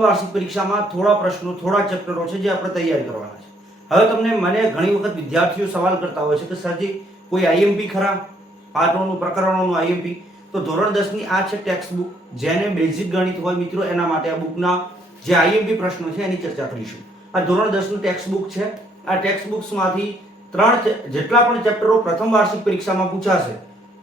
વાર્ષિક પરીક્ષામાં થોડા પ્રશ્નો, થોડા ચેપ્ટરો છે જે આપણે તૈયાર કરવાના છે. હવે તમને મને ઘણી વખત વિદ્યાર્થીઓ સવાલ કરતા હોય છે કે સરજી, કોઈ આઈએમપી ખરા? પાઠોનું પ્રકરણોનું આઈએમપી? તો ધોરણ દસની આ છે ટેક્સ્ટ બુક જેને બેઝિક ગણિત હોય મિત્રો, એના માટે આ બુકના જે આઈએમપી પ્રશ્નો છે એની ચર્ચા કરીશું. આ ધોરણ દસનું ટેક્સ્ટ બુક છે. આ ટેક્સ્ટ બુક્સમાંથી ત્રણ જેટલા પણ ચેપ્ટરો પ્રથમ વાર્ષિક પરીક્ષામાં પૂછાશે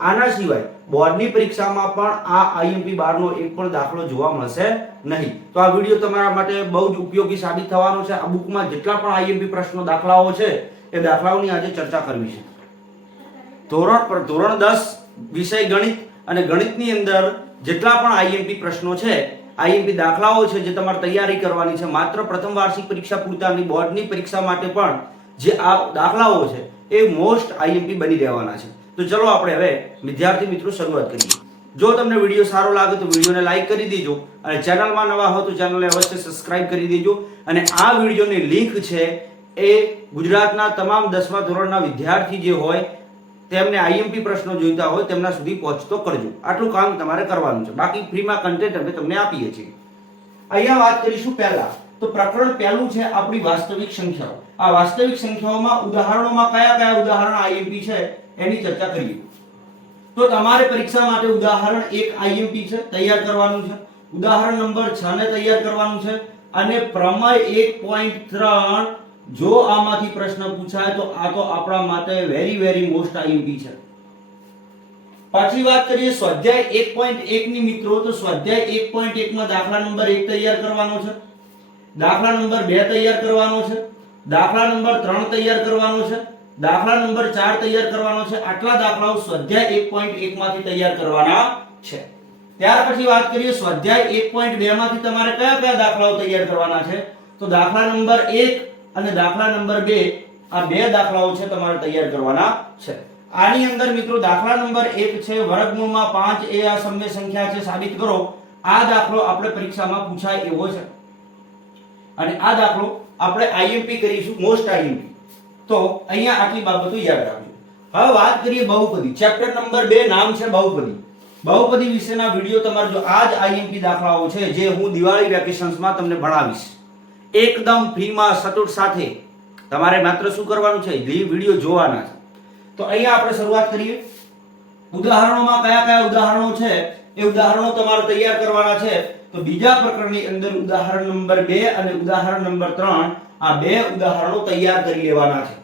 આના સિવાય બોર્ડની પરીક્ષામાં પણ આ આઈએમપી બારનો એક પણ દાખલો જોવા મળશે નહીં. તો આ વીડિયો તમારા માટે બહુ જ ઉપયોગી સાબિત થવાનો છે. આ બુકમાં જેટલા પણ આઈએમપી પ્રશ્નો દાખલાઓ છે, એ દાખલાઓની આજે ચર્ચા કરવી છે. ધોરણ પર, ધોરણ દસ, વિષય ગણિત અને ગણિતની અંદર જેટલા પણ આઈએમપી પ્રશ્નો છે, આઈએમપી દાખલાઓ છે જે તમારે તૈયારી કરવાની છે, માત્ર પ્રથમ વાર્ષિક પરીક્ષા પૂરતાની બોર્ડની પરીક્ષા માટે પણ જે આ દાખલાઓ છે, એ મોસ્ટ આઈએમપી બની રહેવાના છે. તો ચલો આપણે હવે વિદ્યાર્થી મિત્રો શરૂઆત કરીએ. જો તમને વીડિયો સારો લાગે તો વિડીયોને લાઇક કરી દેજો અને ચેનલમાં નવા હો તો ચેનલને અવશ્ય સબસ્ક્રાઇબ કરી દેજો અને આ વિડીયોની લિંક છે એ ગુજરાતના તમામ દસમા ધોરણના વિદ્યાર્થી જે હોય, તેમને આઈએમપી પ્રશ્નો જોઈતા હોય તેમના સુધી પહોંચતો કરજો. આટલું કામ તમારે કરવાનું છે. બાકી ફ્રીમાં કન્ટેન્ટ અમે તમને આપીએ છીએ. અહીંયા વાત કરીશું પહેલા. તો પ્રકરણ પહેલું છે આપણી વાસ્તવિક સંખ્યાઓ. આ વાસ્તવિક સંખ્યાઓમાં ઉદાહરણોમાં કયા કયા ઉદાહરણ આઈએમપી છે એની ચર્ચા કરીએ. તો તમારે પરીક્ષા માટે ઉદાહરણ એક આઈએમપી છે, તૈયાર કરવાનું છે. ઉદાહરણ નંબર 6 ને તૈયાર કરવાનું છે. અને પ્રમેય 1.3 જો આમાંથી પ્રશ્ન પૂછાય તો આ તો આપણા માટે વેરી વેરી મોસ્ટ આઈએમપી છે. પાછી વાત કરીએ સ્વાધ્યાય 1.1 ની મિત્રો, તો સ્વાધ્યાય 1.1 માં દાખલા નંબર 1 તૈયાર કરવાનો છે. દાખલા નંબર 2 તૈયાર કરવાનો છે. દાખલા નંબર 3 તૈયાર કરવાનો છે. દાખલા નંબર 4 તૈયાર કરવાનો છે. આટલા દાખલાઓ સ્વાધ્યાય 1.1 માંથી તૈયાર કરવાના છે. ત્યાર પછી વાત કરીએ સ્વાધ્યાય 1.2 માંથી તમારે કયા કયા દાખલાઓ તૈયાર કરવાના છે? તો દાખલા નંબર 1 અને દાખલા નંબર 2 આ બે દાખલાઓ છે તમારે તૈયાર કરવાના છે. આની અંદર મિત્રો દાખલા નંબર 1 છે, વર્ગમૂળમાં 5 એ આ સંખ્યા છે, સાબિત કરો. આ દાખલો આપણે પરીક્ષામાં પૂછાય એવો છે. અને આ દાખલો આપણે આઈએમપી કરીશું મોસ્ટ આઈએમપી તો અહીંયા આટલી બાબતો યાદ રાખજો. હવે વાત કરીએ બહુપદી. ચેપ્ટર નંબર બે નામ છે બહુપદી. બહુપદી વિશેના વીડિયો તમારે જો આ જ આઈએમપી દાખલાઓ છે જે હું દિવાળી વેકેશન્સમાં તમને ભણાવીશ. એકદમ ફ્રીમાં સતુટ સાથે. તમારે માત્ર શું કરવાનું છે? વીડિયો જોવાના છે. તો અહીંયા આપણે શરૂઆત કરીએ. ઉદાહરણોમાં કયા કયા ઉદાહરણો છે? એ ઉદાહરણો તમારે તૈયાર કરવાના છે. તો બીજા પ્રકરણની અંદર ઉદાહરણ નંબર 2 અને ઉદાહરણ નંબર 3 આ બે ઉદાહરણો તૈયાર કરી લેવાના છે.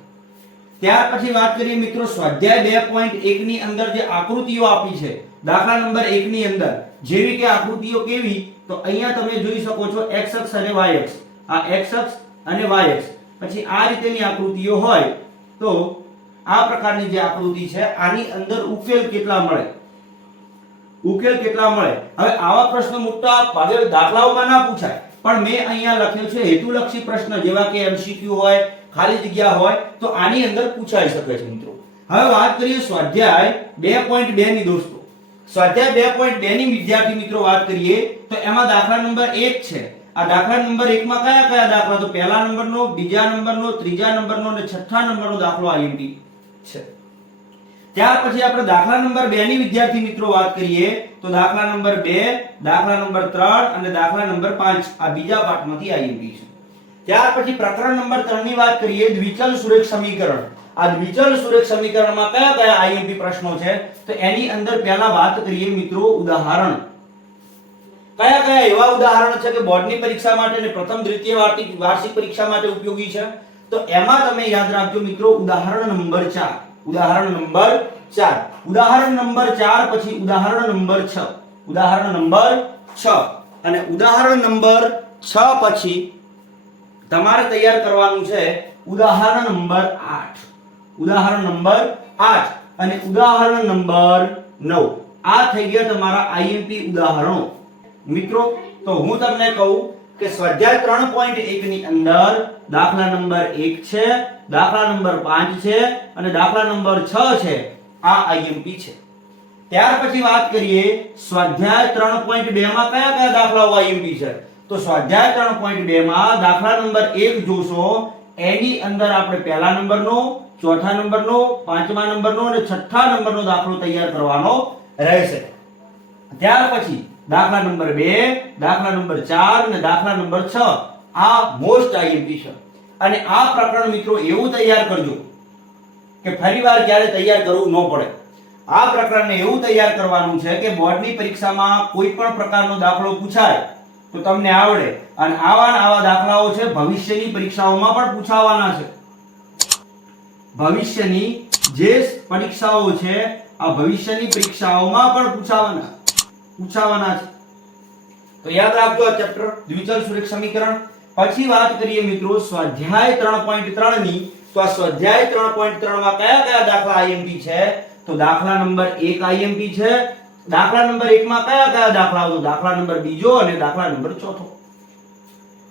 ત્યાર પછી વાત કરીએ મિત્રો સ્વાધ્યાય 2.1 ની અંદર જે આકૃતિઓ આપી છે, દાખલા નંબર 1 ની અંદર. જેવી કે આકૃતિઓ કેવી? તો અહીંયા તમે જોઈ શકો છો x અક્ષ અને y અક્ષ. આ x અક્ષ અને y અક્ષ. પછી આ રીતેની આકૃતિઓ હોય. તો આ પ્રકારની જે આકૃતિ છે, આની અંદર ઉકેલ કેટલા મળે? ઉકેલ કેટલા મળે? હવે આવા પ્રશ્ન મોટા પાડેલ દાખલાઓમાં ના પૂછાય. પણ મેં અહીંયા લખ્યું છે, હેતુલક્ષી પ્રશ્ન જેવા કે એમસીક્યુ હોય, ખાલી જગ્યા હોય, તો આની અંદર પૂછાઈ શકે છે મિત્રો. હવે વાત કરીએ સ્વાધ્યાય 2.2 ની દોસ્તો. સ્વાધ્યાય 2.2 ની વિદ્યાર્થી મિત્રો વાત કરીએ, તો એમાં દાખલા નંબર 1 છે. આ દાખલા નંબર 1 માં કયા કયા દાખલા? તો પહેલા નંબરનો, બીજા નંબરનો, ત્રીજા નંબરનો અને છઠ્ઠા નંબરનો દાખલો આઈએમપી છે. ત્યાર પછી આપણે દાખલા નંબર 2 ની વિદ્યાર્થી મિત્રો વાત કરીએ, તો દાખલા નંબર 2 દાખલા નંબર 3 અને દાખલા નંબર 5 આ બીજા પાઠમાંથી આઈએમપી છે. ત્યાર પછી પ્રકરણ નંબર 3 ની વાત કરીએ, દ્વિચલ સુરેખ સમીકરણ. આ દ્વિચલ સુરેખ સમીકરણમાં કયા કયા આઈએમપી પ્રશ્નો છે? તો એની અંદર પહેલા વાત કરીએ મિત્રો ઉદાહરણ. કયા કયા એવા ઉદાહરણ છે કે બોર્ડની પરીક્ષા માટે અને પ્રથમ દ્વિતીય વાર્ષિક વાર્ષિક પરીક્ષા માટે ઉપયોગી છે? તો એમાં તમે યાદ રાખજો મિત્રો, ઉદાહરણ નંબર 4 ઉદાહરણ નંબર 4 ઉદાહરણ નંબર 4 પછી ઉદાહરણ નંબર 6 ઉદાહરણ નંબર 6 અને ઉદાહરણ નંબર 6 પછી તમારે તૈયાર કરવાનું છે ઉદાહરણ નંબર 8 ઉદાહરણ નંબર 8 અને ઉદાહરણ નંબર 9 આ થઈ ગયા તમારા આઈએમપી ઉદાહરણો. મિત્રો, તો હું તમને કહું કે સ્વાધ્યાય 3.1 ની અંદર દાખલા નંબર 1 છે, દાખલા નંબર 5 છે અને દાખલા નંબર 6 છે, આ આઈએમપી છે. ત્યાર પછી વાત કરીએ, સ્વાધ્યાય 3.2 માં કયા કયા દાખલાઓ આઈએમપી છે? તો સ્વાધ્યાય 3.2 માં દાખલા નંબર 1 જોશો, એની અંદર આપણે પહેલા નંબરનો, ચોથા નંબરનો, પાંચમા નંબરનો અને છઠ્ઠા નંબરનો દાખલો તૈયાર કરવાનો રહેશે. ત્યાર પછી દાખલા નંબર બે, દાખલા નંબર ચાર અને દાખલા નંબર છ. આ મોસ્ટ આઈએમપી છે. અને આ પ્રકરણ મિત્રો એવું તૈયાર કરજો કે ફરીવાર ક્યારે તૈયાર કરવું ન પડે. આ પ્રકરણને એવું તૈયાર કરવાનું છે કે બોર્ડની પરીક્ષામાં કોઈ પણ પ્રકારનો દાખલો પૂછાય તો તમને આવડે. અને આવા આવા દાખલાઓ છે ભવિષ્યની પરીક્ષાઓમાં પણ પૂછાવાના છે. ભવિષ્યની જે પરીક્ષાઓ છે, આ ભવિષ્યની પરીક્ષાઓમાં પણ પૂછાવાના. પૂછાવાના છે. તો યાદ રાખજો આ ચેપ્ટર દ્વિચલ સુરેખ સમીકરણ. પછી વાત કરીએ મિત્રો સ્વાધ્યાય 3.3 ની તો આ સ્વાધ્યાય 3.3 માં કયા કયા દાખલા આઈએમપી છે? તો દાખલા નંબર 1 આઈએમપી છે. દાખલા નંબર 1 માં કયા કયા દાખલા આવતો દાખલા નંબર બીજો અને દાખલા નંબર ચોથો.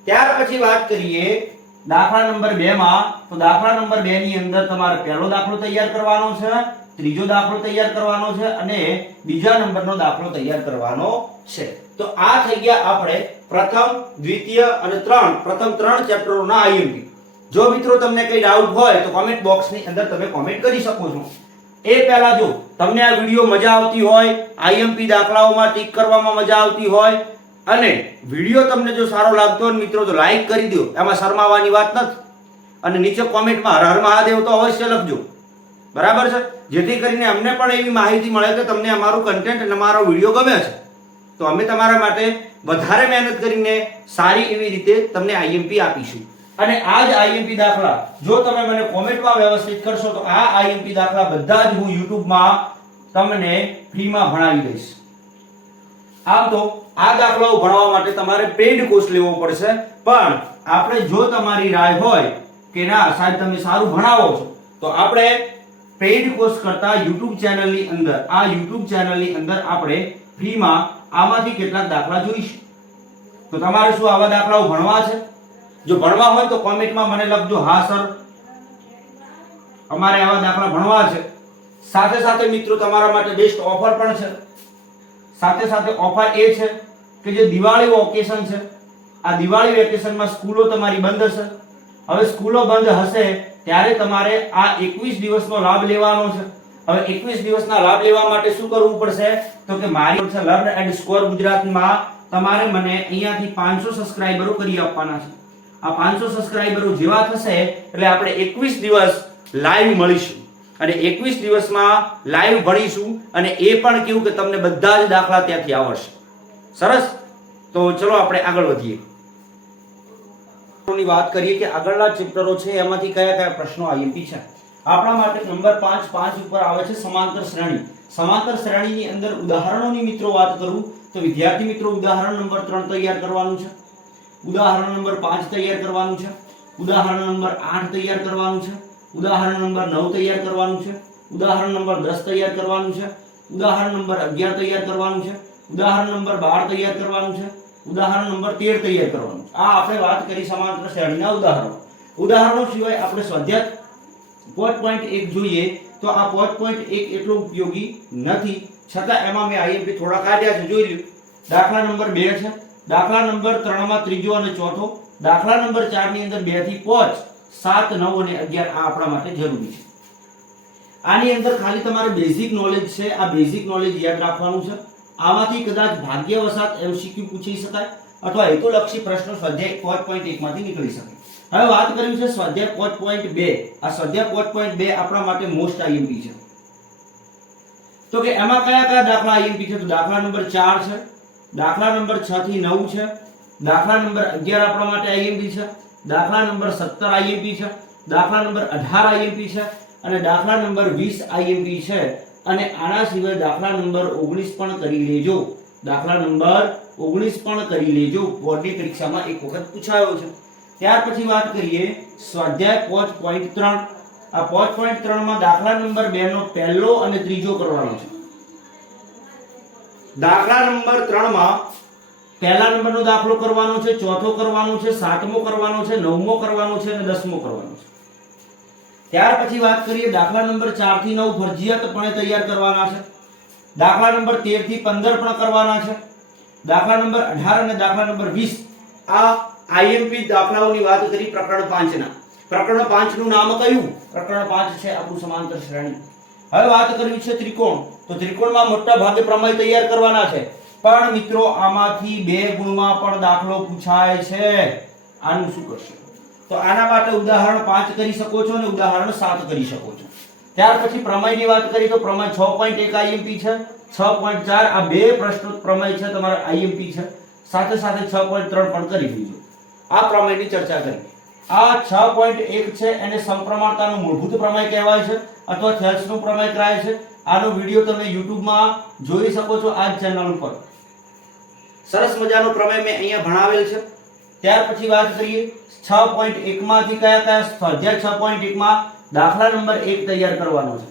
ત્યાર પછી વાત કરીએ દાખલા નંબર 2 માં તો દાખલા નંબર 2 ની અંદર તમારે પહેલો દાખલો તૈયાર કરવાનો છે. ત્રીજો દાખલો તૈયાર કરવાનો છે અને બીજા નંબરનો દાખલો તૈયાર કરવાનો છે. તો આ થઈ ગયા આપણે પ્રથમ, દ્વિતીય અને ત્રણ. પ્રથમ ત્રણ ચેપ્ટરોના આઈએમપી જો મિત્રો તમને કઈ ડાઉટ હોય તો કોમેન્ટ બોક્સની અંદર તમે કોમેન્ટ કરી શકો છો. એ પહેલા જો તમને આ વીડિયો મજા આવતી હોય, આઈએમપી દાખલાઓમાં ટીક કરવામાં મજા આવતી હોય, અને વીડિયો તમને જો સારો લાગતો હોય મિત્રો તો લાઈક કરી દો. એમાં શરમાવાની વાત નથી. અને નીચે કોમેન્ટમાં હર હર મહાદેવ તો અવશ્ય લખજો. બરાબર છે? જેથી કરીને અમને પણ એવી માહિતી મળે કે તમને અમારું કન્ટેન્ટ અને અમારો વીડિયો ગમે છે. તો અમે તમારા માટે વધારે મહેનત કરીને સારી એવી રીતે તમને આઈએમપી આપીશું. અને આ જ આઈએમપી દાખલા, જો તમે મને કોમેન્ટમાં વ્યવસ્થિત કરશો, તો આ આઈએમપી દાખલા બધા જ હું યુટ્યુબમાં તમને ફ્રીમાં ભણાવી દઈશ. આમ તો આ દાખલાઓ ભણવા માટે તમારે પેઇડ કોર્સ લેવો પડશે, પણ આપણે જો તમારી રાય હોય કે ના, સાહેબ, તમે સારું ભણાવો છો, તો આપણે પેઇડ કોર્સ કરતા YouTube ચેનલની અંદર. આ YouTube ચેનલની અંદર આપણે ફ્રીમાં આમાંથી કેટલાક દાખલા જોઈશું. તો તમારે શું આવા દાખલાઓ ભણવા છે? જો ભણવા હોય તો કોમેન્ટમાં મને લખજો. હા સર અમારે આવા દાખલા ભણવા છે. સાથે સાથે મિત્રો, તમારા માટે બેસ્ટ ઓફર પણ છે. સાથે સાથે ઓફર એ છે કે જે દિવાળી ઓકેશન છે, આ દિવાળી વેકેશનમાં સ્કૂલો તમારી બંધ હશે. હવે સ્કૂલો બંધ હશે ત્યારે તમારે આ 21 દિવસનો લાભ લેવાનો છે. હવે 21 દિવસના લાભ લેવા માટે શું કરવું પડશે? તો કે મારી લર્ન એન્ડ સ્કોર ગુજરાતમાં તમારે મને અહીંયાથી 500 સબસ્ક્રાઇબરો કરી આપવાના છે. આ 500 સબસ્ક્રાઇબરો જેવા થશે એટલે આપણે 21 દિવસ લાઈવ મળીશું. અને 21 દિવસમાં લાઈવ ભણીશું અને એ પણ કેવું કે તમને બધા જ દાખલા ત્યાંથી આવડશે. સરસ? તો ચલો આપણે આગળ વધીએ. ની વાત કરીએ કે આગળના ચેપ્ટરો છે, એમાંથી કયા કયા પ્રશ્નો આઈએમપી છે. આપણા માટે નંબર 5 5 ઉપર આવે છે સમાંતર શ્રેણી. સમાંતર શ્રેણીની અંદર ઉદાહરણોની મિત્રો વાત કરું, તો વિદ્યાર્થી મિત્રો, ઉદાહરણ નંબર ત્રણ તૈયાર કરવાનું છે. ઉદાહરણ નંબર પાંચ તૈયાર કરવાનું છે. ઉદાહરણ નંબર આઠ તૈયાર કરવાનું છે. ઉદાહરણ નંબર નવ તૈયાર કરવાનું છે. ઉદાહરણ નંબર દસ તૈયાર કરવાનું છે. ઉદાહરણ નંબર 11 તૈયાર કરવાનું છે. ઉદાહરણ નંબર બાર તૈયાર કરવાનું છે. ઉદાહરણ નંબર તેર તૈયાર કરવાનું આ આપણે વાત કરી સમાંતર શ્રેણીના ઉદાહરણો. ઉદાહરણો સિવાય આપણે સ્વાધ્યાય પોઈન્ટ પોઈન્ટ એક જોઈએ તો આ પોઈન્ટ પોઈન્ટ એક એટલો ઉપયોગી નથી. છતાં એમાં મેં આઈએમપી થોડા કાઢ્યા છે. જોઈ લ્યો. દાખલા નંબર બે છે. દાખલા નંબર ત્રણમાં ત્રીજો અને ચોથો. દાખલા નંબર ચારની અંદર બેથી 5 7 9 અને 11 આ આપણા માટે જરૂરી છે. આની અંદર ખાલી તમારે બેઝિક નોલેજ છે. આ બેઝિક નોલેજ યાદ રાખવાનું છે. આમાંથી કદાચ ભાગ્યવશાત એમસીક્યુ પૂછી શકાય અથવા હેતુલક્ષી પ્રશ્નો સ્વાધ્યાય પોઈન્ટ પોઈન્ટ એક માંથી નીકળી શકે. હવે વાત કરવી છે સ્વાધ્યાય પોઈન્ટ પોઈન્ટ બે. આ સ્વાધ્યાય પોઈન્ટ પોઈન્ટ બે આપણા માટે મોસ્ટ આઈએમપી છે. તો કે એમાં કયા કયા દાખલા આઈએમપી છે? તો દાખલા નંબર ચાર છે. દાખલા નંબર છ થી નવ છે. દાખલા નંબર 11 આપણા માટે આઈએમપી છે. દાખલા નંબર 17 આઈએમપી છે. દાખલા નંબર 18 આઈએમપી છે. અને દાખલા નંબર વીસ આઈએમપી છે. અને આના સિવાય દાખલા નંબર 19 પણ કરી લેજો. દાખલા નંબર 19 પણ કરી લેજો. બોર્ડની પરીક્ષામાં એક વખત પૂછાયો છે. ત્યાર પછી વાત કરીએ સ્વાધ્યાય પોચ પોઈન્ટ ત્રણ. આ પોચ પોઈન્ટ ત્રણમાં દાખલા નંબર બે નો પહેલો અને ત્રીજો કરવાનો છે. દાખલા નંબર ત્રણમાં પહેલા નંબરનો દાખલો કરવાનો છે, ચોથો કરવાનો છે, સાતમો કરવાનો છે, નવમો કરવાનો છે અને દસમો કરવાનો છે. ત્યાર પછી વાત કરીએ દાખલા નંબર 4 થી 9 ફરજિયાતપણે તૈયાર કરવાના છે. દાખલા નંબર 13 થી 15 પણ કરવાના છે. દાખલા નંબર 18 અને દાખલા નંબર 20 આ આઈએમપી દાખલાઓની વાત કરી પ્રકરણ 5 ના. પ્રકરણ 5 નું નામ કયું? પ્રકરણ 5 છે આપણું સમાંતર શ્રેણી. હવે વાત કરવી છે ત્રિકોણ. તો ત્રિકોણમાં મોટા ભાગે પ્રમેય તૈયાર કરવાના છે. પણ મિત્રો, આમાંથી બે ગુણમાં પણ દાખલો પૂછાય છે. આનું શું કરશો? તો આના માટે ઉદાહરણ પાંચ કરી શકો છો અને ઉદાહરણ સાત કરી શકો છો. ત્યાર પછી પ્રમેયની વાત કરીએ તો પ્રમેય છ પોઈન્ટ એક આઈએમપી છે, છ પોઈન્ટ ચાર, આ બે પ્રશ્નો પ્રમેય છે, તમારા આઈએમપી છે. સાથે સાથે છ પોઈન્ટ ત્રણ પણ કરી દીધું આ પ્રમેયની ચર્ચા કરી. આ છ પોઈન્ટ એક છે, એને સમપ્રમાણતાનું મૂળભૂત પ્રમેય કહેવાય છે અથવા થેલ્સનું પ્રમેય કહેવાય છે. આનો વીડિયો તમે યુટ્યુબમાં જોઈ શકો છો આ ચેનલ ઉપર. સરસ મજાનો પ્રમેય મેં અહીંયા ભણાવેલ છે. ત્યાર પછી વાત કરીએ છ પોઈન્ટ એકમાંથી કયા કયા સ્વાધ્યાય છ પોઈન્ટ એકમાં દાખલા નંબર એક તૈયાર કરવાનો છે.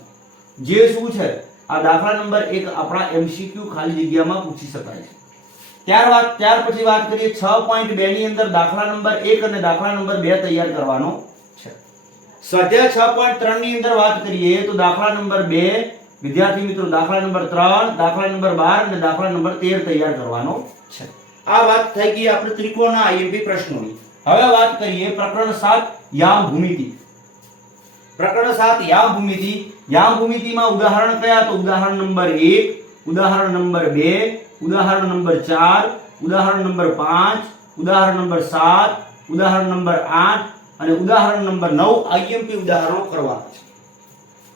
જે શું છે? આ દાખલા નંબર એક આપણા એમસીક્યુ ખાલી જગ્યામાં પૂછી શકાય છે. ત્યારબાદ ત્યાર પછી વાત કરીએ છ પોઈન્ટ બે ની અંદર દાખલા નંબર એક અને દાખલા નંબર બે તૈયાર કરવાનો છે. સ્વાધ્યાય છ પોઈન્ટ ત્રણની અંદર વાત કરીએ તો દાખલા નંબર બે, વિદ્યાર્થી મિત્રો, દાખલા નંબર ત્રણ, દાખલા નંબર બાર અને દાખલા નંબર તેર તૈયાર કરવાનો છે. આ વાત થઈ ગઈ આપણે ત્રિકોણના આઈએમપી પ્રશ્નોની. હવે વાત કરીએ પ્રકરણ સાત, યામ ભૂમિતિ. પ્રકરણ સાત, યામ ભૂમિતિ. યામ ભૂમિતિમાં ઉદાહરણ કયા? તો ઉદાહરણ નંબર એક, ઉદાહરણ નંબર બે, ઉદાહરણ નંબર ચાર, ઉદાહરણ નંબર પાંચ, ઉદાહરણ નંબર સાત, ઉદાહરણ નંબર આઠ અને ઉદાહરણ નંબર નવ આઈએમપી ઉદાહરણો કરવાના છે.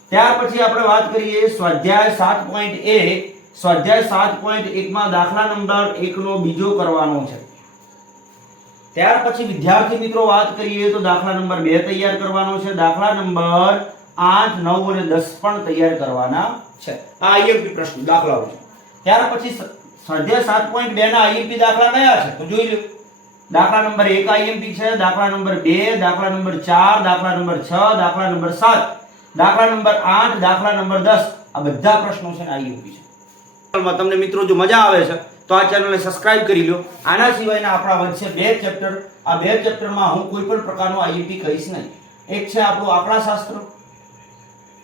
ત્યાર પછી આપણે વાત કરીએ સ્વાધ્યાય સાત પોઈન્ટ એક સ્વાધ્યાય સાત પોઈન્ટ એકમાં દાખલા નંબર એકનો બીજો કરવાનો છે ત્યાર પછી વિદ્યાર્થી મિત્રો વાત કરીએ તો દાખલા નંબર બે તૈયાર કરવાનો છે દાખલા નંબર આઠ નવ અને દસ પણ તૈયાર કરવાના છે આ આઈએમપી પ્રશ્ન દાખલાઓ છે ત્યાર પછી સ્વાધ્યાય સાત પોઈન્ટ બે ના દાખલા કયા છે તો જોઈ લો દાખલા નંબર એક આઈએમપી છે દાખલા નંબર બે દાખલા નંબર ચાર દાખલા નંબર છ દાખલા નંબર સાત દાખલા નંબર આઠ દાખલા નંબર દસ આ બધા પ્રશ્નો છે આઈએમપી છે ચેનલમાં તમને મિત્રો જો મજા આવે છે, તો આ ચેનલને સબસ્ક્રાઇબ કરી લો. આના સિવાયના આપણા વચ્ચે બે ચેપ્ટર આ બે ચેપ્ટરમાં હું કોઈ પણ પ્રકારનો આઈએમપી કહીશ નહીં. એક છે આપણું આંકડાશાસ્ત્ર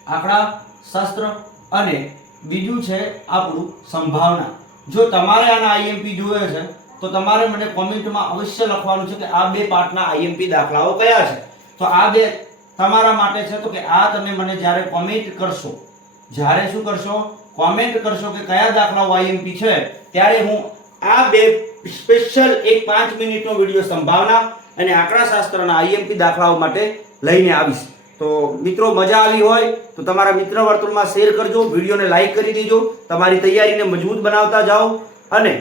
આંકડા શાસ્ત્ર, અને બીજું છે આપણું સંભાવના. જો તમારે આના આઈએમપી જોઈએ છે, તો તમારે મને કોમેન્ટમાં અવશ્ય લખવાનું છે કે આ બે પાર્ટના આઈએમપી દાખલાઓ કયા છે. તો આ બે તમારા માટે છે તો કે આ તમે મને જ્યારે કોમેન્ટ કરશો, જ્યારે શું કરશો? કોમેન્ટ કરશો કે કયા દાખલાઓ આઈએમપી છે, ત્યારે હું આ બે સ્પેશિયલ એક પાંચ મિનિટનો વીડિયો સંભાવના અને આંકડાશાસ્ત્રના આઈએમપી દાખલાઓ માટે લઈને આવીશ. તો મિત્રો, મજા આવી હોય તો તમારા મિત્ર વર્તુળમાં શેર કરજો, વિડીયોને લાઈક કરી દેજો, તમારી તૈયારીને મજબૂત બનાવતા જાઓ. અને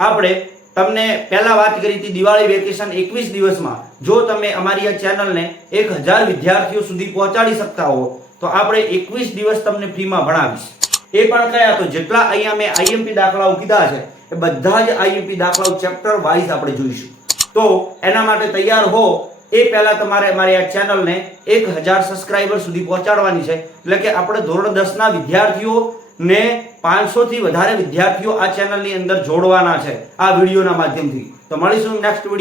આપણે તમને પહેલાં વાત કરી હતી દિવાળી વેકેશન એકવીસ દિવસમાં. જો તમે અમારી આ ચેનલને એક હજાર વિદ્યાર્થીઓ સુધી પહોંચાડી શકતા હો, તો આપણે એકવીસ દિવસ તમને ફ્રીમાં ભણાવીશ. એ પણ કયા તો જેટલા અહીંયા મેં આઈએમપી દાખલાઓ કીધા છે, એ બધા જ આઈએમપી દાખલાઓ ચેપ્ટર વાઇઝ આપણે જોઈશું. તો એના માટે તૈયાર હો, એ પહેલા તમારે મારી આ ચેનલને એક હજાર સબસ્ક્રાઈબર સુધી પહોંચાડવાની છે. એટલે કે આપણે ધોરણ દસના વિદ્યાર્થીઓને વિદ્યાર્થીઓ ને પાંચસો વધારે વિદ્યાર્થીઓ આ ચેનલની અંદર જોડવાના છે, આ વિડીયોના માધ્યમથી. તો મળીશું નેક્સ્ટ વીડિયો